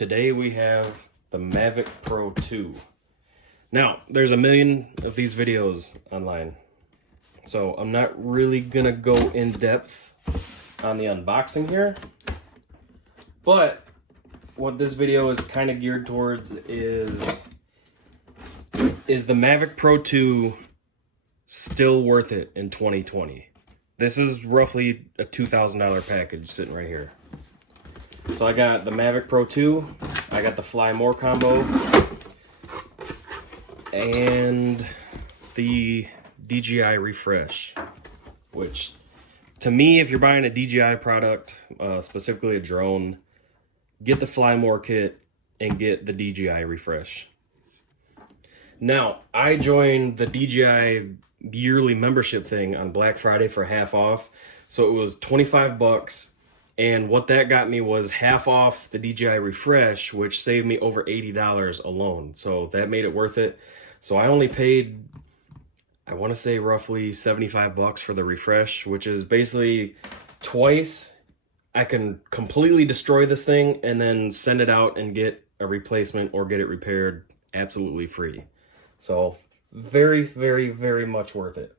Today we have the Mavic Pro 2. Now, there's a million of these videos online, so I'm not really gonna go in depth on the unboxing here, but what this video is kind of geared towards is the Mavic Pro 2 still worth it in 2020? This is roughly a $2,000 package sitting right here. So I got the Mavic Pro 2, I got the Fly More combo, and the DJI Refresh, which to me, if you're buying a DJI product, specifically a drone, get the Fly More kit and get the DJI Refresh. Now, I joined the DJI yearly membership thing on Black Friday for half off, so it was 25 bucks. And what that got me was half off the DJI Refresh, which saved me over $80 alone. So that made it worth it. So I only paid, I want to say roughly 75 bucks for the Refresh, which is basically twice I can completely destroy this thing and then send it out and get a replacement or get it repaired absolutely free. So very, very, very much worth it.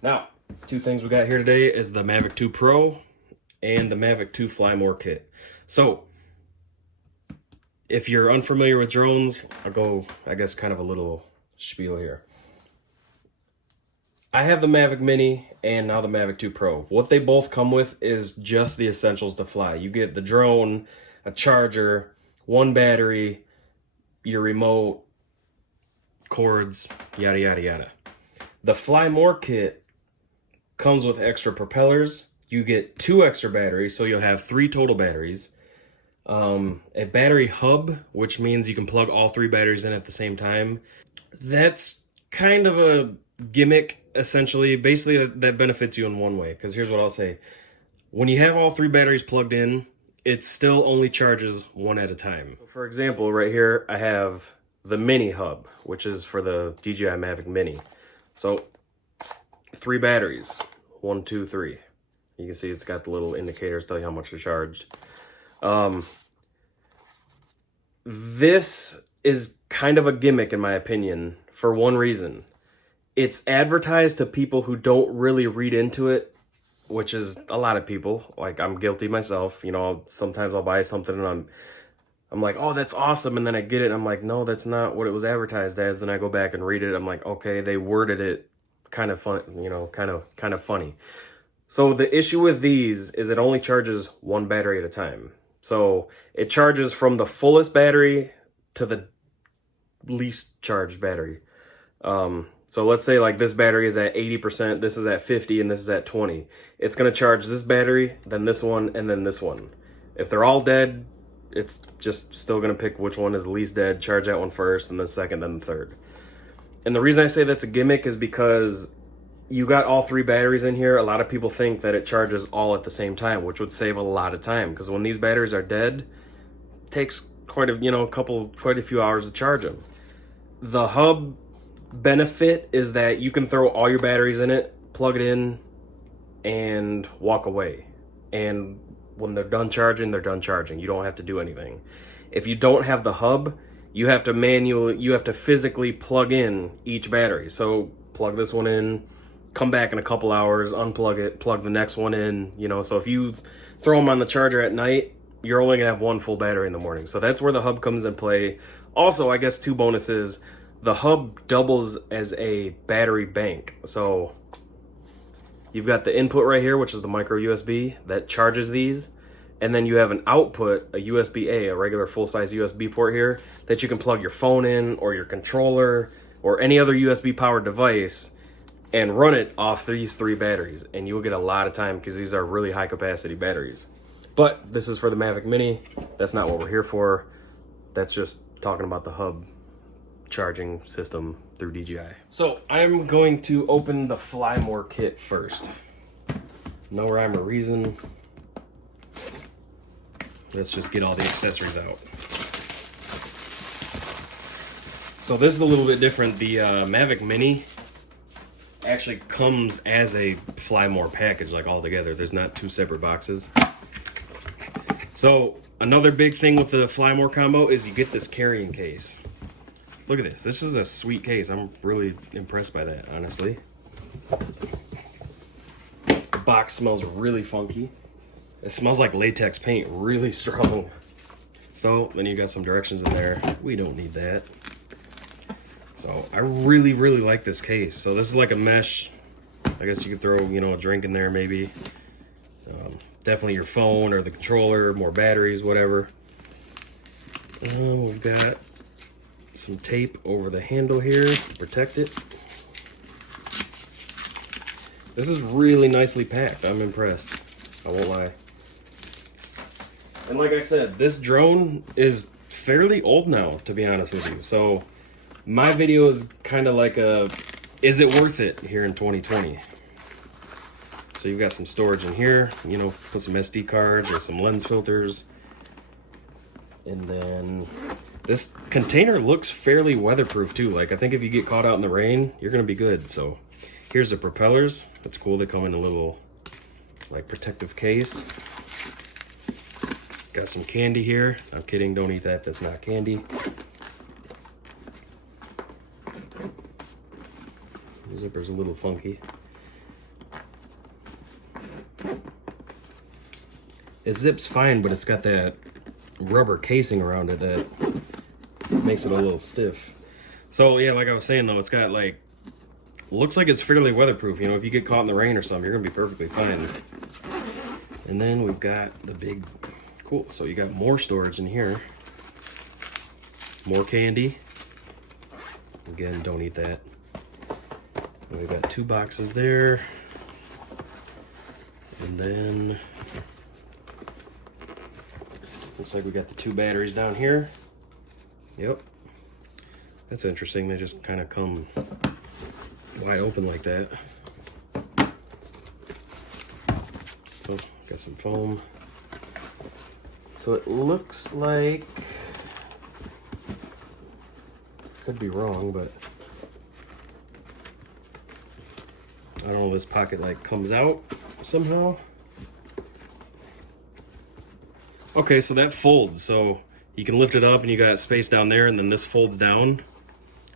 Now, two things we got here today is the Mavic 2 Pro and the Mavic 2 Fly More kit. So, if you're unfamiliar with drones, I'll go, I guess, kind of a little spiel here. I have the Mavic Mini and now the Mavic 2 Pro. What they both come with is just the essentials to fly. You get the drone, a charger, one battery, your remote, cords, yada, yada, yada. The Fly More kit comes with extra propellers. You get 2 extra batteries, so you'll have 3 total batteries. A battery hub, which means you can plug all 3 batteries in at the same time. That's kind of a gimmick, essentially. Basically, that benefits you in one way, because here's what I'll say. When you have all 3 batteries plugged in, it still only charges one at a time. For example, right here, I have the Mini hub, which is for the DJI Mavic Mini. So, 3 batteries, 1, 2, 3. You can see it's got the little indicators tell you how much they're charged. This is kind of a gimmick in my opinion for one reason. It's advertised to people who don't really read into it, which is a lot of people. Like, I'm guilty myself. You know, sometimes I'll buy something and I'm like, oh, that's awesome. And then I get it and I'm like, no, that's not what it was advertised as. Then I go back and read it. I'm like, okay, they worded it kind of fun, you know, kind of funny. So the issue with these is it only charges 1 battery at a time. So it charges from the fullest battery to the least charged battery. So let's say like this battery is at 80%, this is at 50, and this is at 20. It's going to charge this battery, then this one, and then this one. If they're all dead, it's just still going to pick which one is least dead, charge that one first, and then second, then the third. And the reason I say that's a gimmick is because you got all 3 batteries in here. A lot of people think that it charges all at the same time, which would save a lot of time, because when these batteries are dead, it takes quite a few hours to charge them. The hub benefit is that you can throw all your batteries in it, plug it in, and walk away. And when they're done charging, they're done charging. You don't have to do anything. If you don't have the hub, you have to physically plug in each battery. So plug this one in, come back in a couple hours, unplug it, plug the next one in, you know. So if you throw them on the charger at night, you're only gonna have 1 full battery in the morning. So that's where the hub comes in play. Also, I guess 2 bonuses. The hub doubles as a battery bank. So you've got the input right here, which is the micro USB that charges these. And then you have an output, a USB-A, a regular full-size USB port here, that you can plug your phone in or your controller or any other USB powered device and run it off these 3 batteries, and you'll get a lot of time because these are really high capacity batteries. But this is for the Mavic Mini. That's not what we're here for. That's just talking about the hub charging system through DJI. So I'm going to open the Fly More kit first. No rhyme or reason. Let's just get all the accessories out. So this is a little bit different. The Mavic Mini actually comes as a Fly More package, like all together. There's not 2 separate boxes. So Another big thing with the Fly More combo is you get this carrying case. Look at this. This is a sweet case. I'm really impressed by that, honestly. The box smells really funky. It smells like latex paint, really strong. So then you got some directions in there. We don't need that. So I really, really like this case. So this is like a mesh. I guess you could throw, you know, a drink in there maybe. Definitely your phone or the controller, more batteries, whatever. We've got some tape over the handle here to protect it. This is really nicely packed. I'm impressed. I won't lie. And like I said, this drone is fairly old now, to be honest with you. So my video is kind of like a, is it worth it here in 2020? So you've got some storage in here, you know, put some SD cards or some lens filters. And then this container looks fairly weatherproof too. Like I think if you get caught out in the rain, you're gonna be good. So here's the propellers. That's cool. They come in a little like protective case. Got some candy here. I'm kidding, don't eat that. That's not candy. The zipper's a little funky. It zips fine, but it's got that rubber casing around it that makes it a little stiff. So yeah, like I was saying though, it's got like, looks like it's fairly weatherproof. You know, if you get caught in the rain or something, you're gonna be perfectly fine. And then we've got the big, cool, so you got more storage in here. More candy. Again, don't eat that. And we've got 2 boxes there. And then looks like we got the 2 batteries down here. Yep. That's interesting. They just kind of come wide open like that. So, got some foam. So it looks like, could be wrong, but I don't know, this pocket like comes out somehow. Okay, so that folds, so you can lift it up and you got space down there, and then this folds down,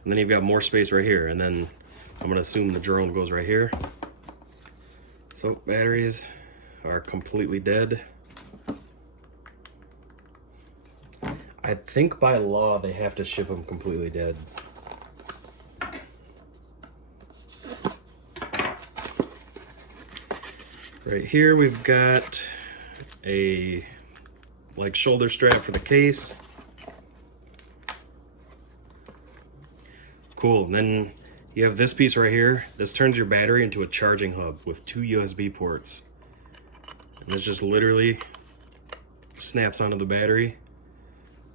and then you've got more space right here, and then I'm gonna assume the drone goes right here. So batteries are completely dead. I think by law they have to ship them completely dead. Right here we've got a like shoulder strap for the case. Cool. And then you have this piece right here. This turns your battery into a charging hub with 2 USB ports. And this just literally snaps onto the battery.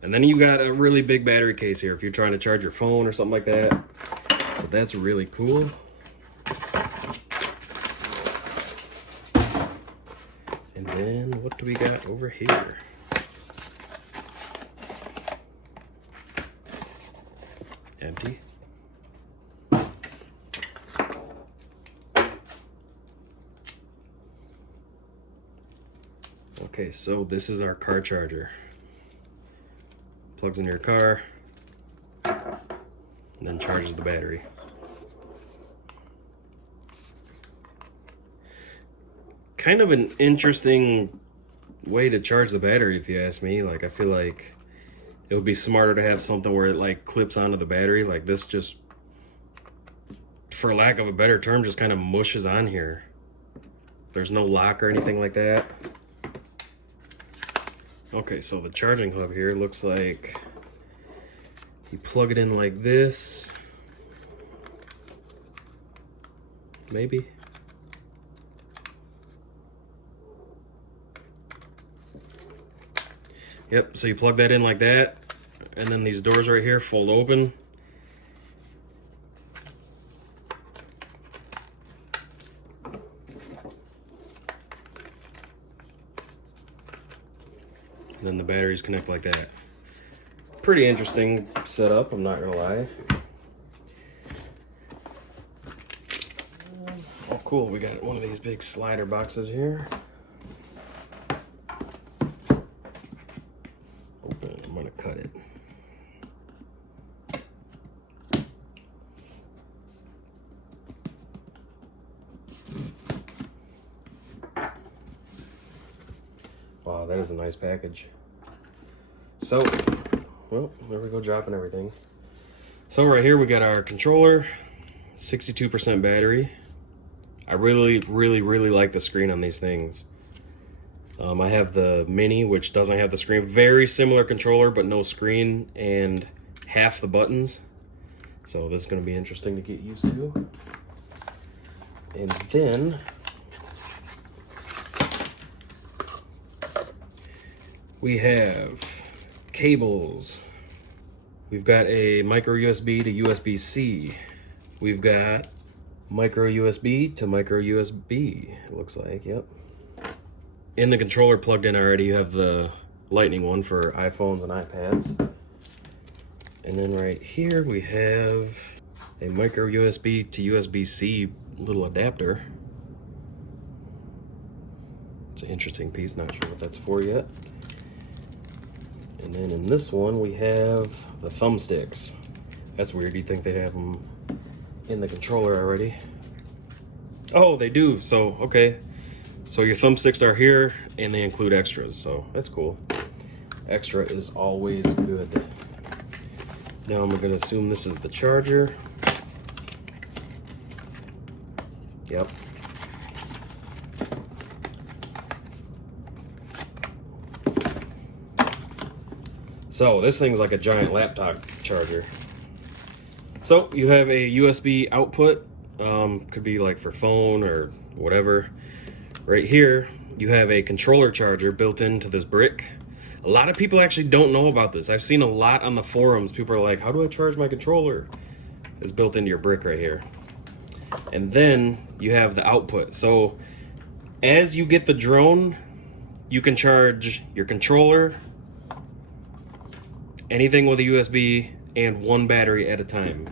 And then you got a really big battery case here if you're trying to charge your phone or something like that. So that's really cool. And then what do we got over here? Empty. Okay, so this is our car charger. Plugs in your car and then charges the battery. Kind of an interesting way to charge the battery if you ask me. Like I feel like it would be smarter to have something where it like clips onto the battery. Like this just, for lack of a better term, just kind of mushes on here. There's no lock or anything like that. Okay, so the charging hub here looks like you plug it in like this. Maybe. Yep, so you plug that in like that, and then these doors right here fold open. And then the batteries connect like that. Pretty interesting setup, I'm not gonna lie. Oh cool, we got one of these big slider boxes here. want to cut it. Wow, that is a nice package. So, well, there we go, dropping everything. So right here we got our controller, 62% battery. I really like the screen on these things. I have the Mini, which doesn't have the screen. Very similar controller, but no screen and half the buttons. So this is going to be interesting to get used to. And then we have cables. We've got a micro USB to USB-C. We've got micro USB to micro USB, it looks like, yep. In the controller plugged in already, you have the lightning one for iPhones and iPads. And then right here we have a micro USB to USB-C little adapter. It's an interesting piece, not sure what that's for yet. And then in this one we have the thumbsticks. That's weird, you'd think they'd have them in the controller already. Oh, they do, so okay. So your thumbsticks are here and they include extras, so that's cool. Extra is always good. Now I'm gonna assume this is the charger. Yep. So this thing's like a giant laptop charger. So you have a USB output, could be like for phone or whatever. Right here, you have a controller charger built into this brick. A lot of people actually don't know about this. I've seen a lot on the forums. People are like, how do I charge my controller? It's built into your brick right here. And then you have the output. So as you get the drone, you can charge your controller, anything with a USB, and one battery at a time.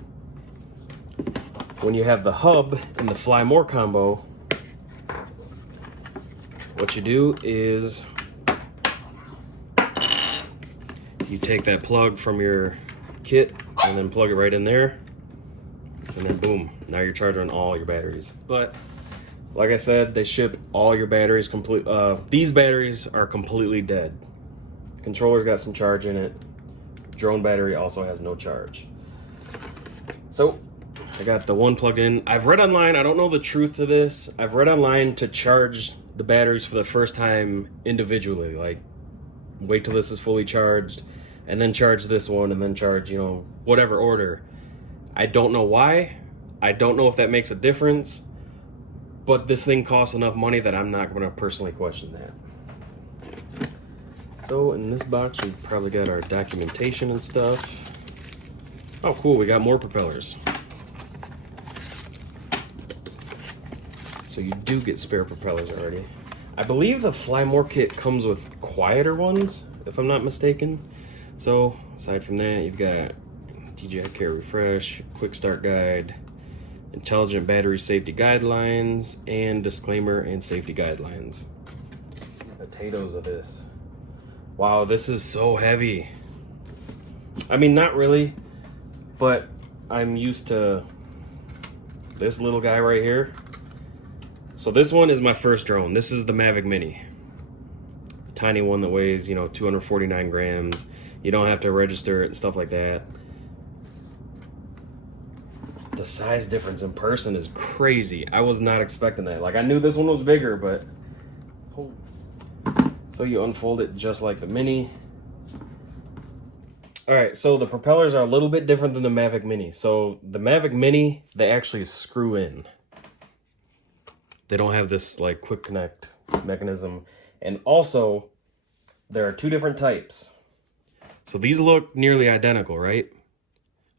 When you have the hub and the Fly More combo, what you do is you take that plug from your kit and then plug it right in there, and then boom, now you're charging all your batteries. But like I said, they ship all your batteries complete. These batteries are completely dead. Controller's got some charge in it. Drone battery also has no charge. So I got the one plugged in. I've read online, I don't know the truth to this, I've read online to charge the batteries for the first time individually, like wait till this is fully charged and then charge this one and then charge, you know, whatever order. I don't know why. I don't know if that makes a difference, but this thing costs enough money that I'm not going to personally question that. So in this box we've probably got our documentation and stuff. Oh cool, we got more propellers. So you do get spare propellers already. I believe the Fly More kit comes with quieter ones, if I'm not mistaken. So aside from that, you've got DJI Care Refresh, Quick Start Guide, Intelligent Battery Safety Guidelines, and Disclaimer and Safety Guidelines. Potatoes of this. Wow, this is so heavy. I mean, not really, but I'm used to this little guy right here. So this one is my first drone. This is the Mavic Mini. A tiny one that weighs, you know, 249 grams. You don't have to register it and stuff like that. The size difference in person is crazy. I was not expecting that. Like, I knew this one was bigger, but... Oh. So you unfold it just like the Mini. Alright, so the propellers are a little bit different than the Mavic Mini. So the Mavic Mini, they actually screw in. They don't have this like quick connect mechanism. And also, there are two different types. So these look nearly identical, right?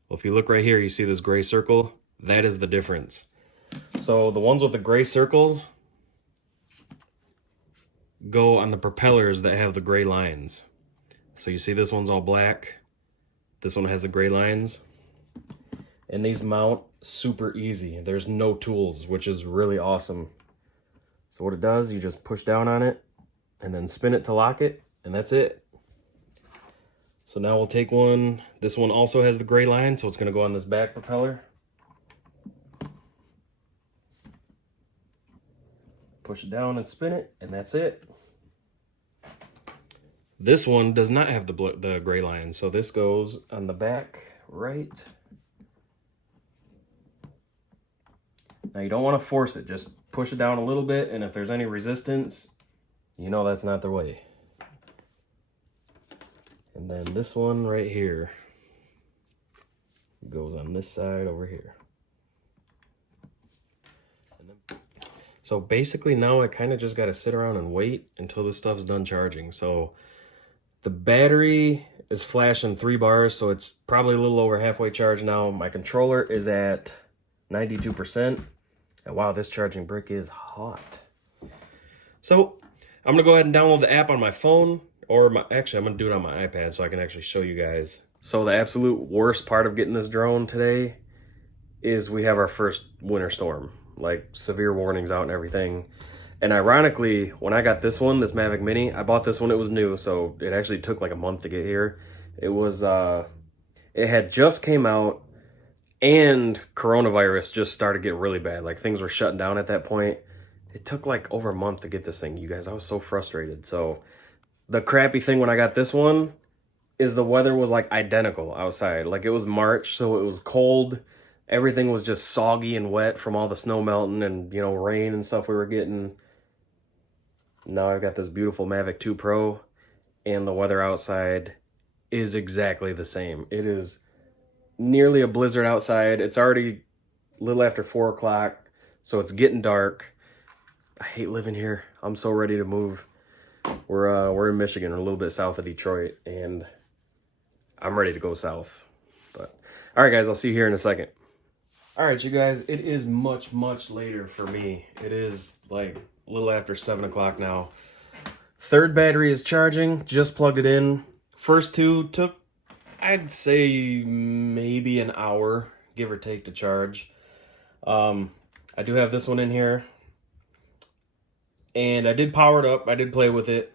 Well, if you look right here, you see this gray circle. That is the difference. So the ones with the gray circles go on the propellers that have the gray lines. So you see this one's all black. This one has the gray lines. And these mount super easy. There's no tools, which is really awesome. So what it does, you just push down on it and then spin it to lock it, and that's it. So So now we'll take one. This one also has the gray line, so it's going to go on this back propeller. Push it down and spin it, and that's it. This one does not have the gray line, so this goes on the back right. Now you don't want to force it, just push it down a little bit, and if there's any resistance, you know that's not the way. And then this one right here goes on this side over here. So basically now I kind of just got to sit around and wait until this stuff's done charging. So the battery is flashing 3 bars, so it's probably a little over halfway charged now. My controller is at 92%. And wow, this charging brick is hot. So I'm going to go ahead and download the app on my phone, or actually I'm going to do it on my iPad so I can actually show you guys. So the absolute worst part of getting this drone today is we have our first winter storm, like severe warnings out and everything. And ironically, when I got this one, this Mavic Mini, I bought this when it was new, so it actually took like a month to get here. It was, it had just came out, and coronavirus just started getting really bad. Like things were shutting down at that point. It took like over a month to get this thing, you guys. I was so frustrated. So the crappy thing when I got this one is the weather was like identical outside. Like it was March, so it was cold. Everything was just soggy and wet from all the snow melting and, you know, rain and stuff we were getting. Now I've got this beautiful Mavic 2 Pro, and the weather outside is exactly the same. It is nearly a blizzard outside. It's already a little after 4 o'clock, so it's getting dark. I hate living here. I'm so ready to move. We're in Michigan, a little bit south of Detroit, and I'm ready to go south. But all right, guys, I'll see you here in a second. All right, you guys, it is much, much later for me. It is like a little after 7 o'clock now. Third battery is charging, just plugged it in. First two took, I'd say, maybe an hour, give or take, to charge. I do have this one in here. And I did power it up. I did play with it.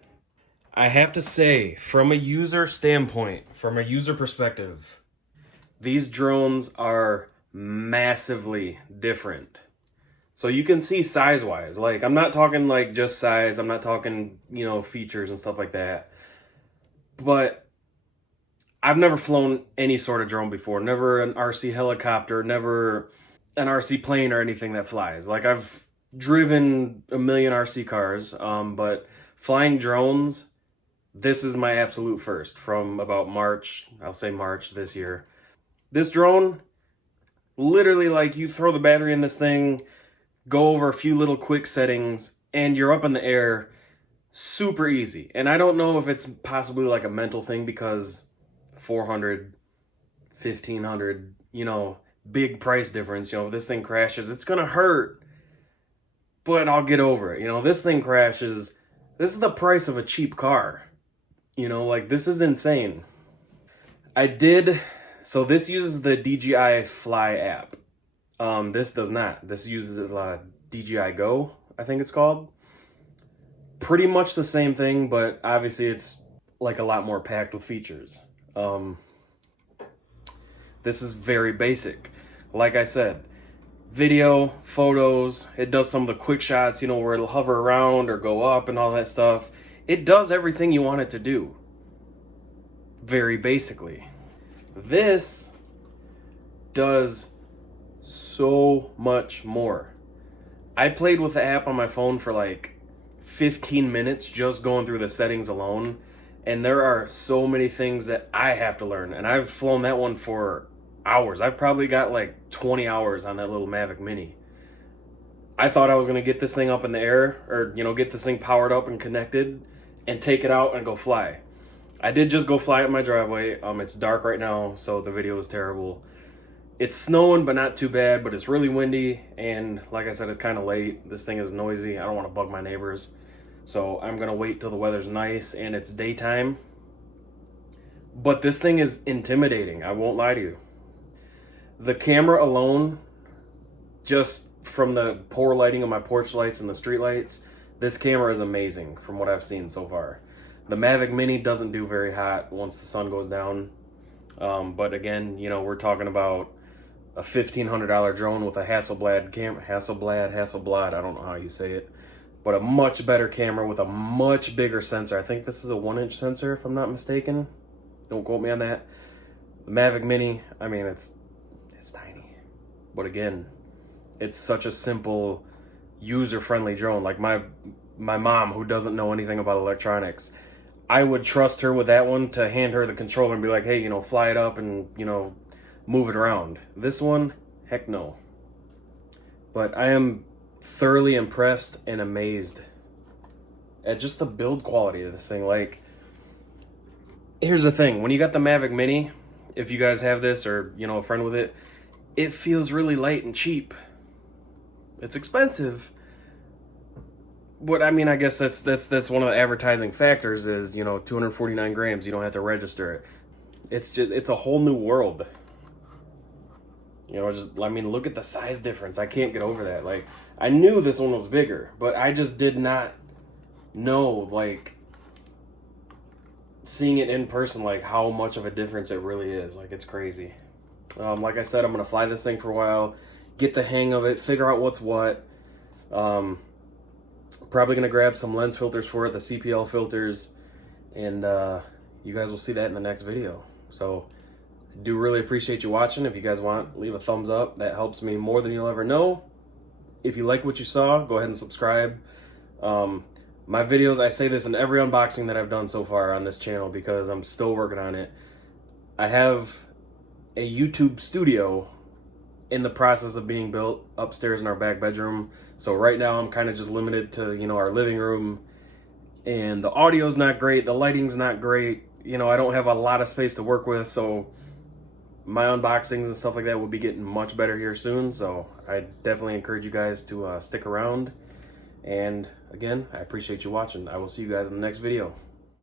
I have to say, from a user standpoint, from a user perspective, these drones are massively different. So you can see size-wise. Like, I'm not talking like just size. I'm not talking, you know, features and stuff like that. But I've never flown any sort of drone before. Never an RC helicopter, never an RC plane or anything that flies. Like, I've driven a million RC cars, but flying drones, this is my absolute first from about March, I'll say March this year. This drone, literally, like, you throw the battery in this thing, go over a few little quick settings, and you're up in the air super easy. And I don't know if it's possibly like a mental thing because 400, 1500, you know, big price difference. You know, if this thing crashes, it's gonna hurt, but I'll get over it. You know, this thing crashes, this is the price of a cheap car. You know, like, this is insane. So this uses the DJI Fly app. This does not. This uses DJI Go, I think it's called. Pretty much the same thing, but obviously it's like a lot more packed with features. This is very basic. Like I said, video, photos, it does some of the quick shots, you know, where it'll hover around or go up and all that stuff. It does everything you want it to do. Very basically. This does so much more. I played with the app on my phone for like 15 minutes just going through the settings alone, and there are so many things that I have to learn, and I've flown that one for hours. I've probably got like 20 hours on that little Mavic Mini. I thought I was going to get this thing up in the air, or, you know, get this thing powered up and connected and take it out and go fly. I did just go fly up my driveway. It's dark right now, so the video is terrible. It's snowing, but not too bad, but it's really windy, and like I said, it's kind of late. This thing is noisy. I don't want to bug my neighbors, so I'm going to wait till the weather's nice and it's daytime. But this thing is intimidating, I won't lie to you. The camera alone, just from the poor lighting of my porch lights and the street lights, this camera is amazing from what I've seen so far. The Mavic Mini doesn't do very hot once the sun goes down. But again, you know, we're talking about a $1,500 drone with a Hasselblad camera. Hasselblad, I don't know how you say it. But a much better camera with a much bigger sensor. I think this is a 1-inch sensor, if I'm not mistaken. Don't quote me on that. The Mavic Mini, I mean, it's tiny. But again, it's such a simple, user-friendly drone. Like my mom, who doesn't know anything about electronics, I would trust her with that one to hand her the controller and be like, hey, you know, fly it up and, you know, move it around. This one, heck no. But I am thoroughly impressed and amazed at just the build quality of this thing. Like, here's the thing. When you got the Mavic Mini, if you guys have this or, you know, a friend with it, it feels really light and cheap. It's expensive. But I mean, I guess that's one of the advertising factors is, you know, 249 grams. You don't have to register it. It's a whole new world. You know, I mean, look at the size difference. I can't get over that. Like, I knew this one was bigger, but I just did not know, like, seeing it in person, like, how much of a difference it really is. Like, it's crazy. Like I said, I'm going to fly this thing for a while, get the hang of it, figure out what's what. Probably going to grab some lens filters for it, the CPL filters, and you guys will see that in the next video. So, I do really appreciate you watching. If you guys want, leave a thumbs up. That helps me more than you'll ever know. If you like what you saw, go ahead and subscribe. My videos, I say this in every unboxing that I've done so far on this channel because I'm still working on it. I have a YouTube studio in the process of being built upstairs in our back bedroom. So right now I'm kind of just limited to, you know, our living room. And the audio's not great. The lighting's not great. You know, I don't have a lot of space to work with. So my unboxings and stuff like that will be getting much better here soon. So I definitely encourage you guys to stick around. And again, I appreciate you watching. I will see you guys in the next video.